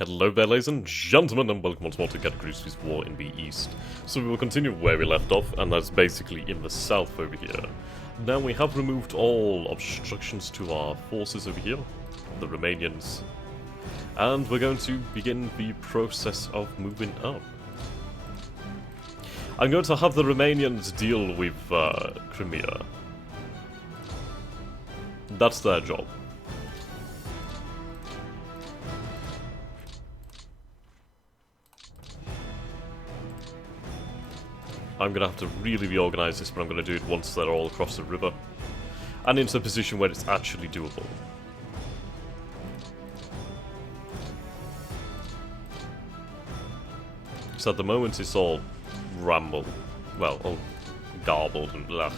Hello there, ladies and gentlemen, and welcome once more to Grigsby's War in the East. So we will continue where we left off, and that's basically in the south over here. Now we have removed all obstructions to our forces over here, the Romanians, and we're going to begin the process of moving up. I'm going to have the Romanians deal with Crimea. That's their job. I'm going to have to really reorganize this, but I'm going to do it once they're all across the river. And into a position where it's actually doable. So at the moment it's all ramble. Well, all garbled and blah.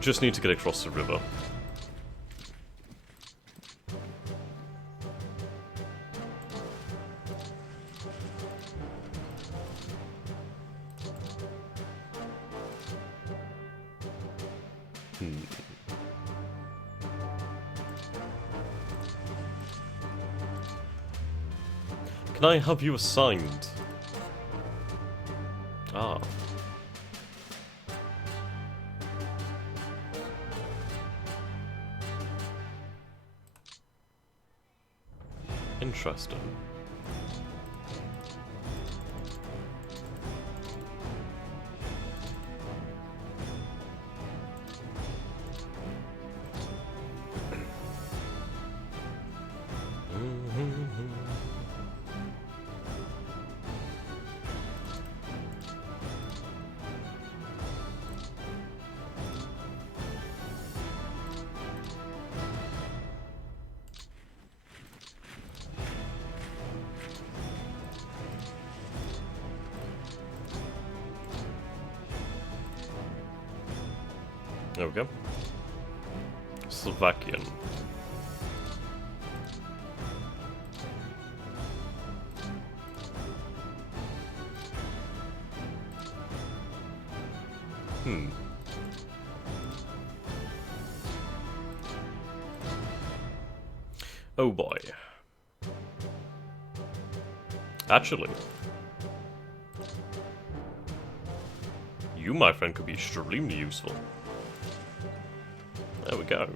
Just need to get across the river. Can I have you assigned? Ah. Interesting. There we go. Slovakian. Oh boy. Actually, you, my friend, could be extremely useful. There we go.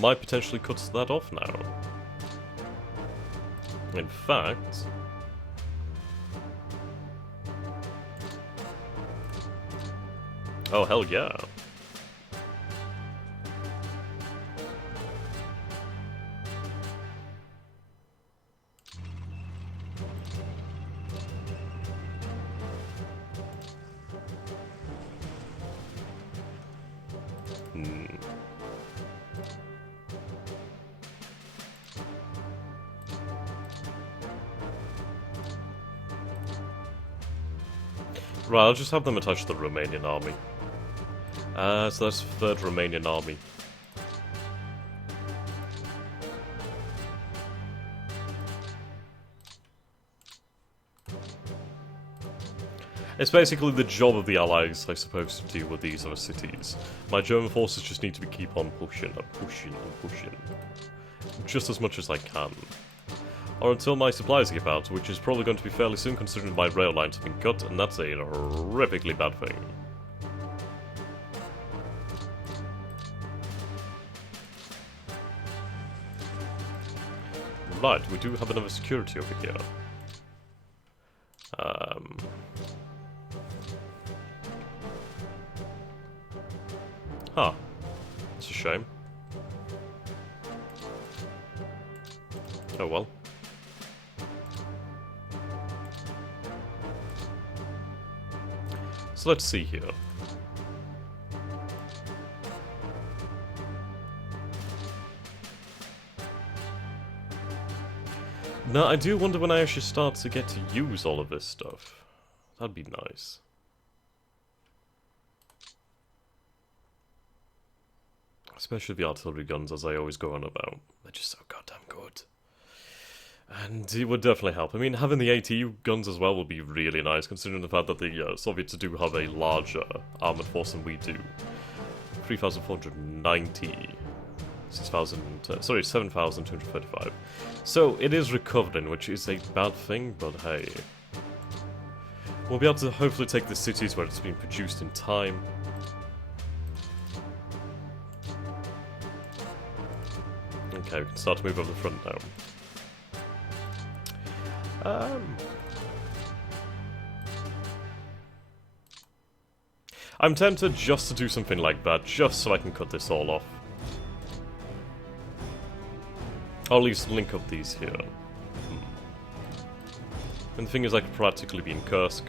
Might potentially cut that off now. In fact... Oh, hell yeah. Right, I'll just have them attach the Romanian army. So that's 3rd Romanian army. It's basically the job of the Allies, I suppose, to deal with these other cities. My German forces just need to keep on pushing and pushing and pushing. Just as much as I can. Or until my supplies give out, which is probably going to be fairly soon considering my rail lines have been cut, and that's a horrifically bad thing. Right, we do have another security over here. Huh. That's a shame. Oh well. So let's see here. Now, I do wonder when I actually start to get to use all of this stuff. That'd be nice. Especially the artillery guns, as I always go on about. They're just so goddamn good. And it would definitely help. I mean, having the ATU guns as well would be really nice, considering the fact that the Soviets do have a larger armoured force than we do. 3,490. sorry, 7,235. So it is recovering, which is a bad thing, but hey. We'll be able to hopefully take the cities where it's been produced in time. Okay, we can start to move over the front now. I'm tempted just to do something like that, just so I can cut this all off. Or at least link up these here. And the thing is, I could practically be in Kursk.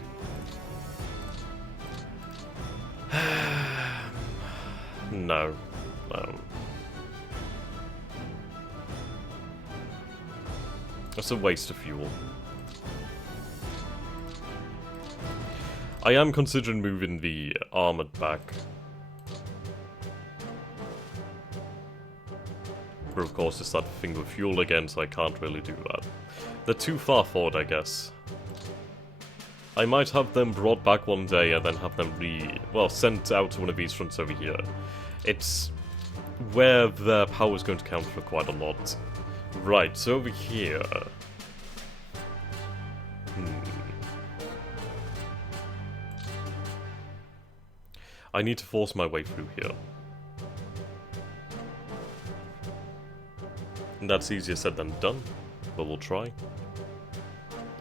No. No. That's a waste of fuel. I am considering moving the armored back. But of course it's that thing with fuel again, so I can't really do that. They're too far forward, I guess. I might have them brought back one day and then have them sent out to one of these fronts over here. It's where their power is going to count for quite a lot. Right, so over here... I need to force my way through here. And that's easier said than done, but we'll try.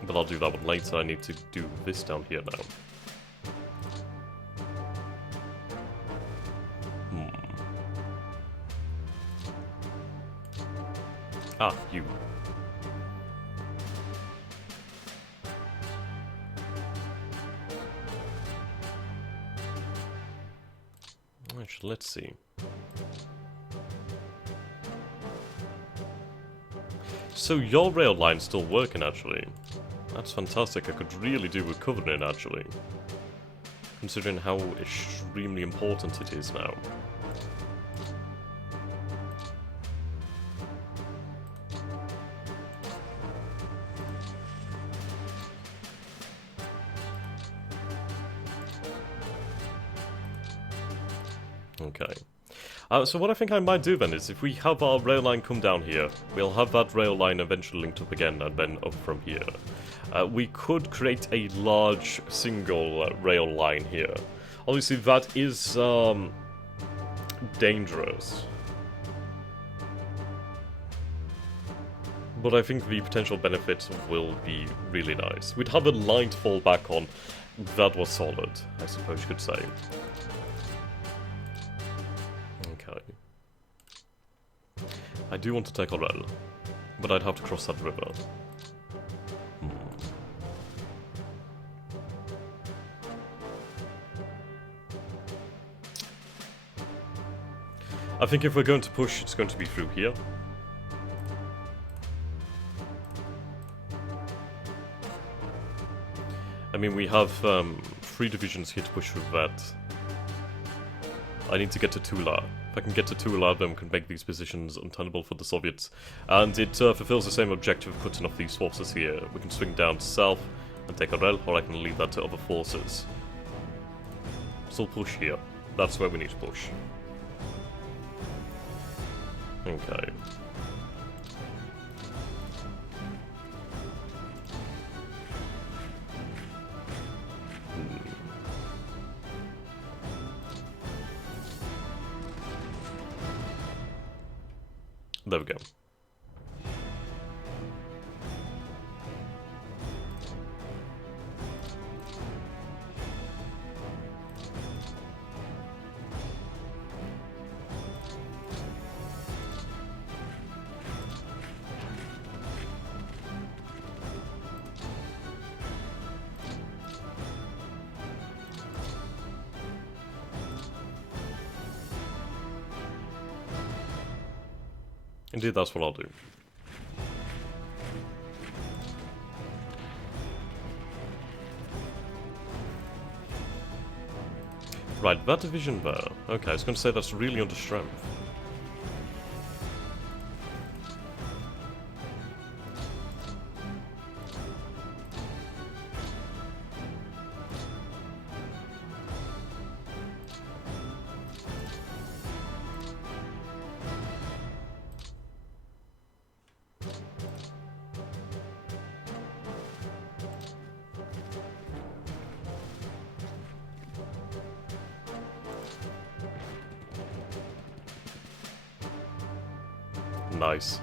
But I'll do that one later. I need to do this down here now. Ah, you. Actually, let's see. So your rail line's still working, actually. That's fantastic. I could really do with covering it, actually. Considering how extremely important it is now. Okay. So what I think I might do then is, if we have our rail line come down here, we'll have that rail line eventually linked up again and then up from here. We could create a large single rail line here. Obviously that is dangerous. But I think the potential benefits will be really nice. We'd have a line to fall back on that was solid, I suppose you could say. I do want to take a rail, but I'd have to cross that river. I think if we're going to push, it's going to be through here. I mean, we have 3 divisions here to push through that. I need to get to Tula. If I can get to Tula, then we can make these positions untenable for the Soviets. And it fulfills the same objective of cutting off these forces here. We can swing down to south and take a rail, or I can leave that to other forces. Still push here. That's where we need to push. Okay. There we go. Indeed, that's what I'll do. Right, that division there. Okay, I was going to say that's really under strength. Nice.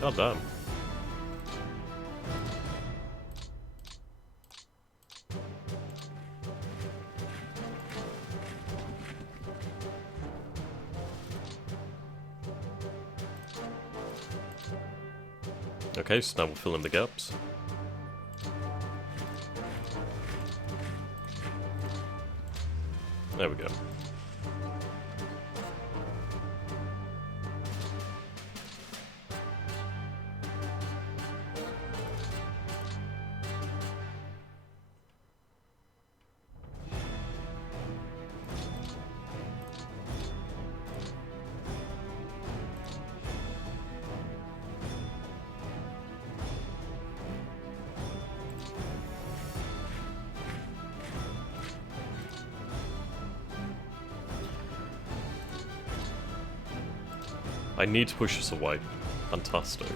God damn. Okay, so now we'll fill in the gaps. There we go. I need to push this away. Fantastic.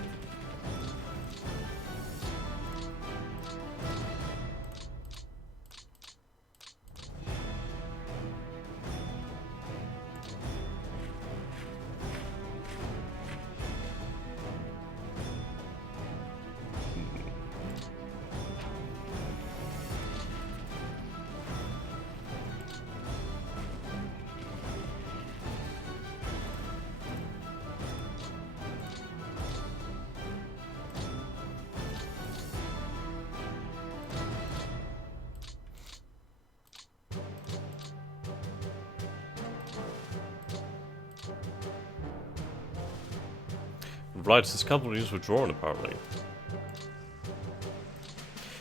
Right, this cavalry is withdrawn apparently.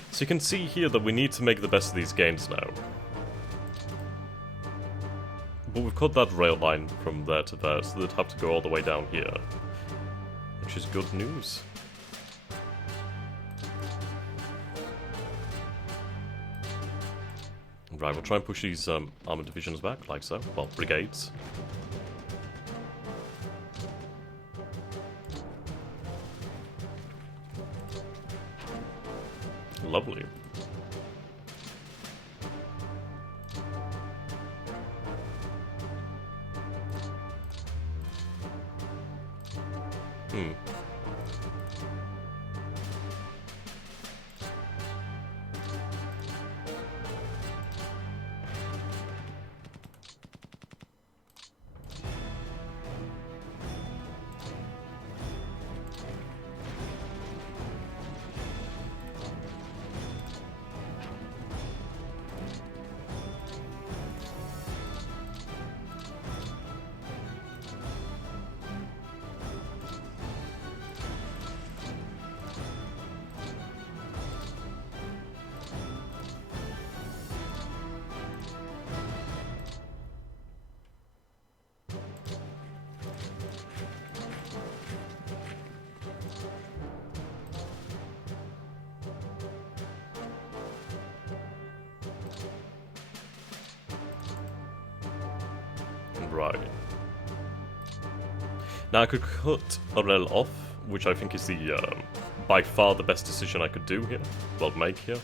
So you can see here that we need to make the best of these gains now. But we've cut that rail line from there to there, so they'd have to go all the way down here. Which is good news. Right, we'll try and push these armoured divisions back, like so. Well, brigades. Lovely. Right. Now I could cut a rail off, which I think is the by far the best decision I could do here. Well, make here.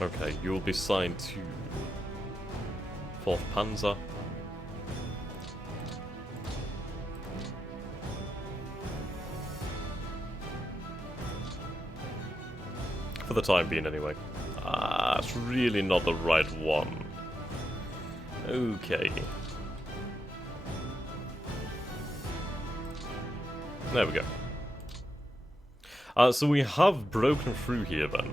Okay, you will be assigned to 4th Panzer. For the time being, anyway. Ah, it's really not the right one. Okay. There we go. So we have broken through here, then.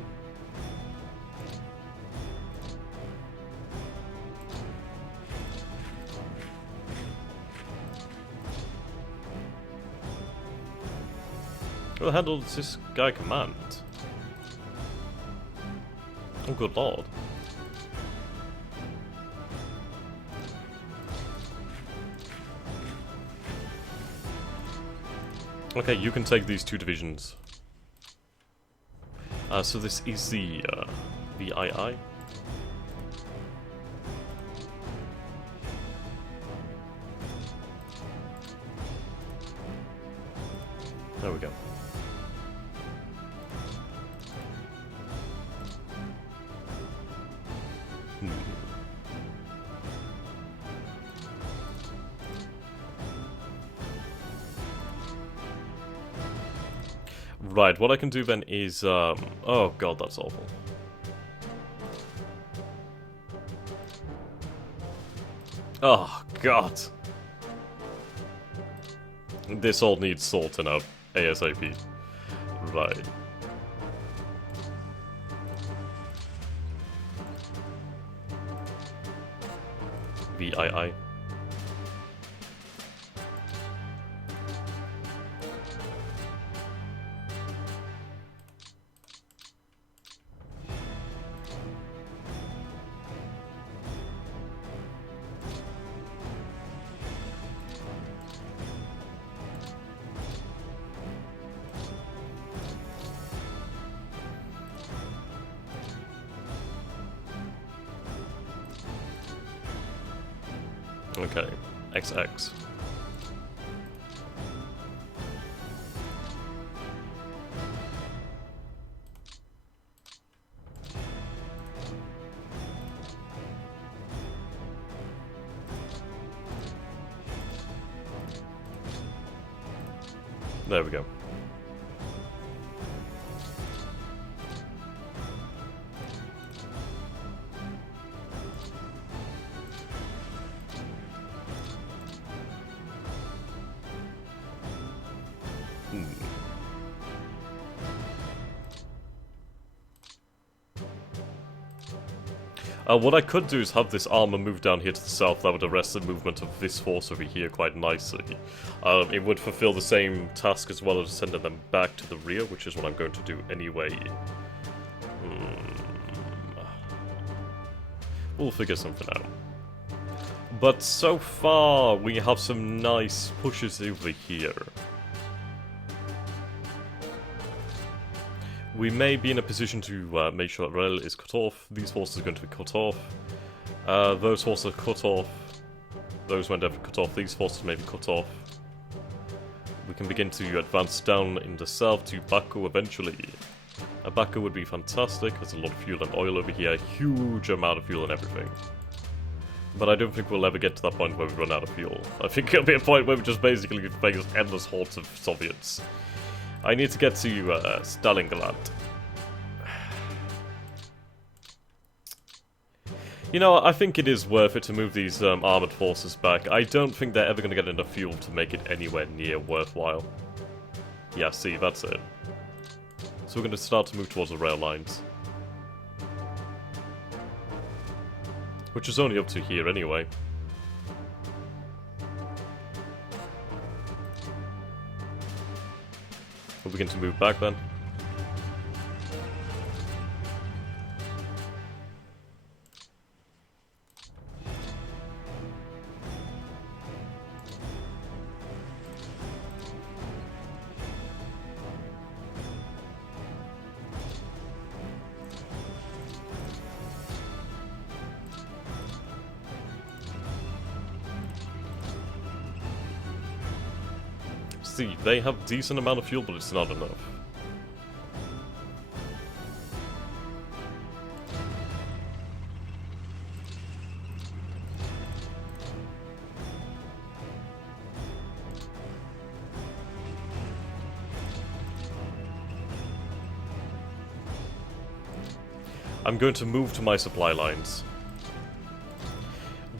Who the hell does this guy command? Oh, good lord. Okay, you can take these 2 divisions. So this is the VII. There we go. Right, what I can do then is, oh god, that's awful. Oh god. This all needs sorting out ASAP. Right. VII. Okay, XX. There we go. What I could do is have this armor move down here to the south. That would arrest the movement of this force over here quite nicely. It would fulfill the same task as well as sending them back to the rear, which is what I'm going to do anyway. We'll figure something out. But so far, we have some nice pushes over here. We may be in a position to make sure that rail is cut off. These forces are going to be cut off. Those forces are cut off. Those won't ever cut off. These forces may be cut off. We can begin to advance down in the south to Baku eventually. Baku would be fantastic. There's a lot of fuel and oil over here. Huge amount of fuel and everything. But I don't think we'll ever get to that point where we run out of fuel. I think it'll be a point where we just basically face endless hordes of Soviets. I need to get to Stalingrad. You know, I think it is worth it to move these armoured forces back. I don't think they're ever going to get enough fuel to make it anywhere near worthwhile. Yeah, see, that's it. So we're going to start to move towards the rail lines. Which is only up to here anyway. We'll begin to move back then. See, they have decent amount of fuel, but it's not enough. I'm going to move to my supply lines.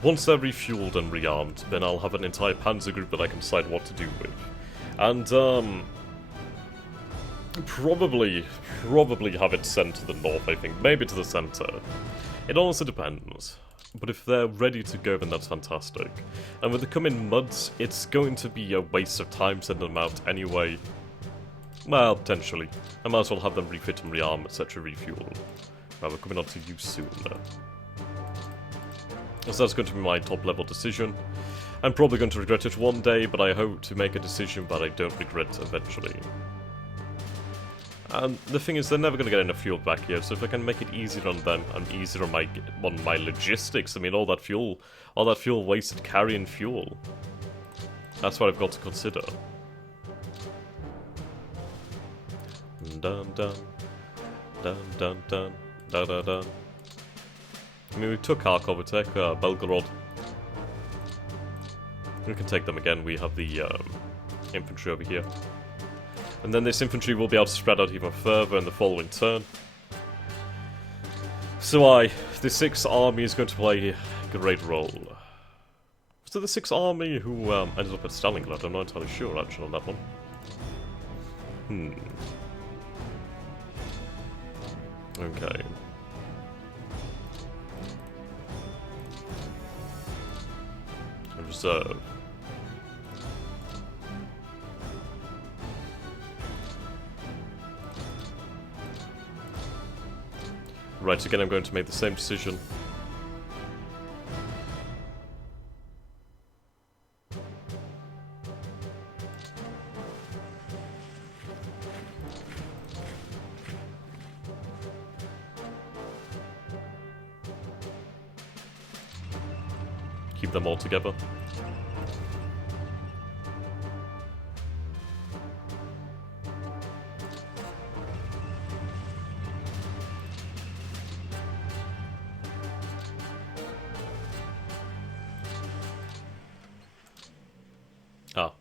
Once they're refueled and rearmed, then I'll have an entire panzer group that I can decide what to do with. And, probably have it sent to the north, I think. Maybe to the center. It honestly depends. But if they're ready to go, then that's fantastic. And with the coming muds, it's going to be a waste of time sending them out anyway. Well, potentially. I might as well have them refit and rearm, etc. refuel. Right, we're coming on to you soon. So that's going to be my top level decision. I'm probably going to regret it one day, but I hope to make a decision that I don't regret eventually. And the thing is, they're never going to get enough fuel back here, so if I can make it easier on them and easier on my logistics, I mean, all that fuel wasted carrying fuel. That's what I've got to consider. Dun dun dun dun dun dun dun dun. I mean, we took Kharkov, we took Belgorod. We can take them again. We have the infantry over here. And then this infantry will be able to spread out even further in the following turn. So the 6th Army is going to play a great role. Was it the 6th Army who ended up at Stalingrad? I'm not entirely sure, actually, on that one. Okay. Reserve. Right, again I'm going to make the same decision. Keep them all together. Ah.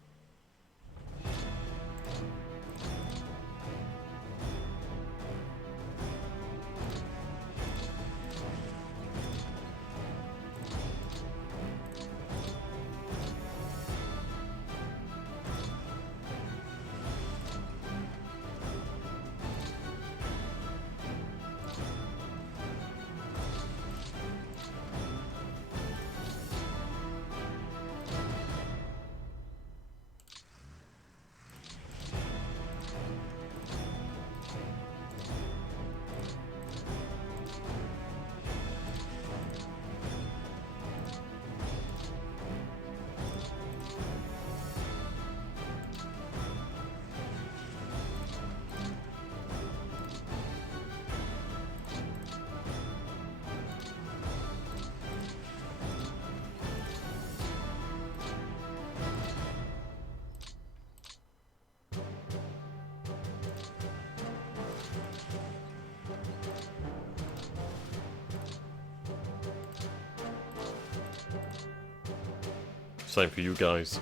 Same for you guys.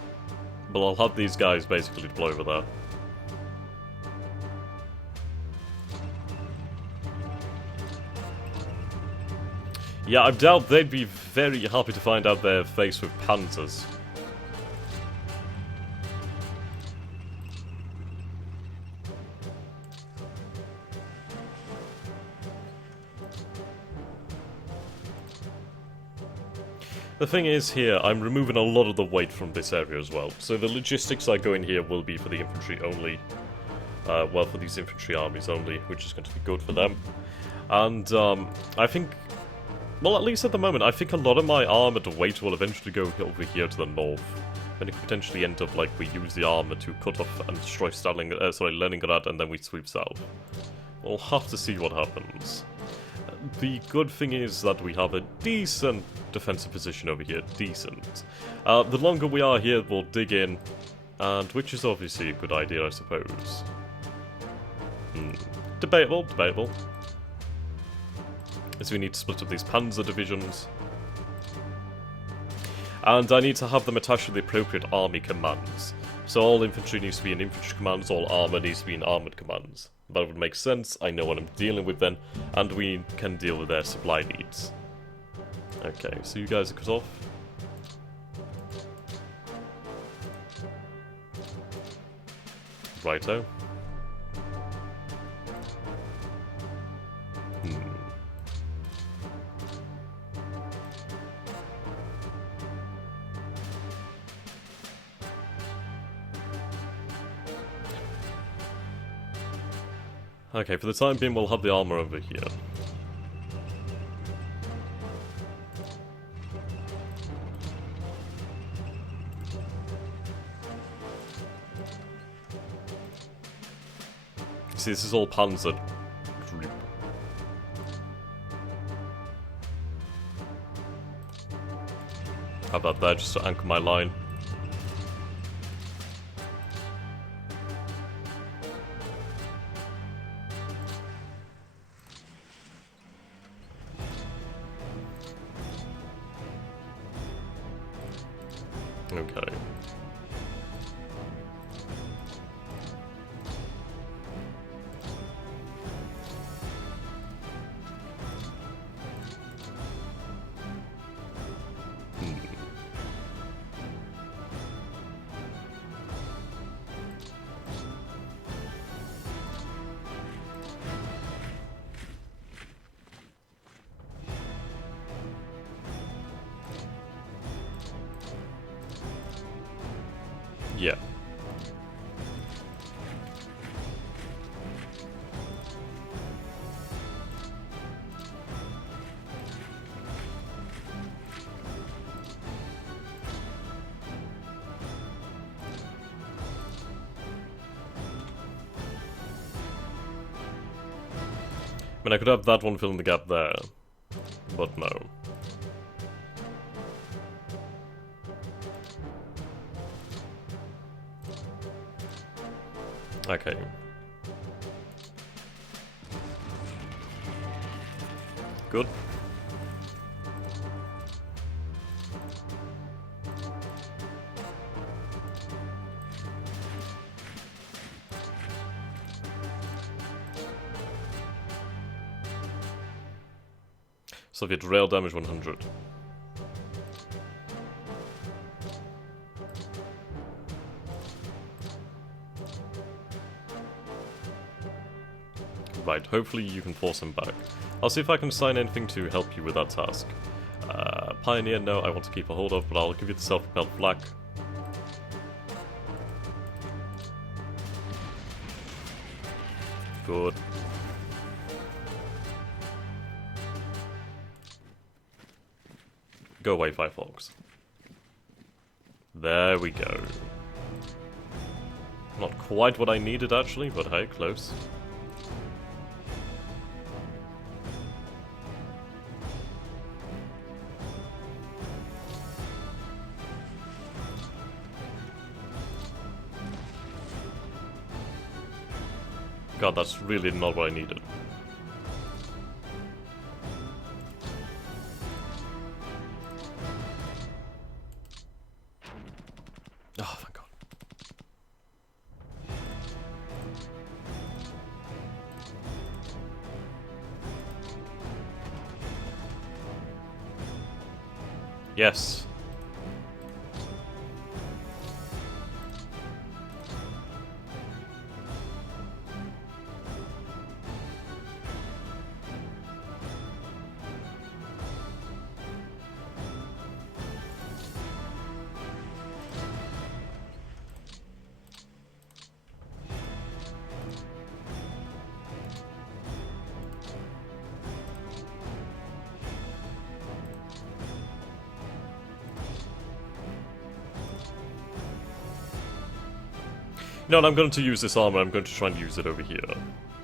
But I'll have these guys basically deploy over there. Yeah, I doubt they'd be very happy to find out they're faced with panzers. The thing is here, I'm removing a lot of the weight from this area as well. So the logistics I go in here will be for the infantry only. Well, for these infantry armies only, which is going to be good for them. And I think, well, at least at the moment, I think a lot of my armoured weight will eventually go over here to the north. And it could potentially end up like we use the armour to cut off and destroy Leningrad, and then we sweep south. We'll have to see what happens. The good thing is that we have a decent defensive position over here. Decent. The longer we are here, we'll dig in, and which is obviously a good idea, I suppose. Debatable, debatable. So we need to split up these panzer divisions. And I need to have them attached to the appropriate army commands. So all infantry needs to be in infantry commands, all armour needs to be in armoured commands. That would make sense, I know what I'm dealing with then, and we can deal with their supply needs. Okay, so you guys are cut off. Righto. Okay, for the time being, we'll have the armor over here. See, this is all panzer. How about that, just to anchor my line? Okay. Yeah. I mean, I could have that one fill in the gap there, but no. Okay. Good. Soviet rail damage 100. Right, hopefully you can force him back. I'll see if I can assign anything to help you with that task. Pioneer, no, I want to keep a hold of, but I'll give you the self-propelled flak. Good. Go away, Firefox. There we go. Not quite what I needed, actually, but hey, close. God, that's really not what I needed. Oh, thank God. Yes. No, and I'm going to use this armor, I'm going to try and use it over here.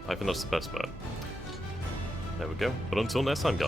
I think that's the best bet. There we go. But until next time, guys.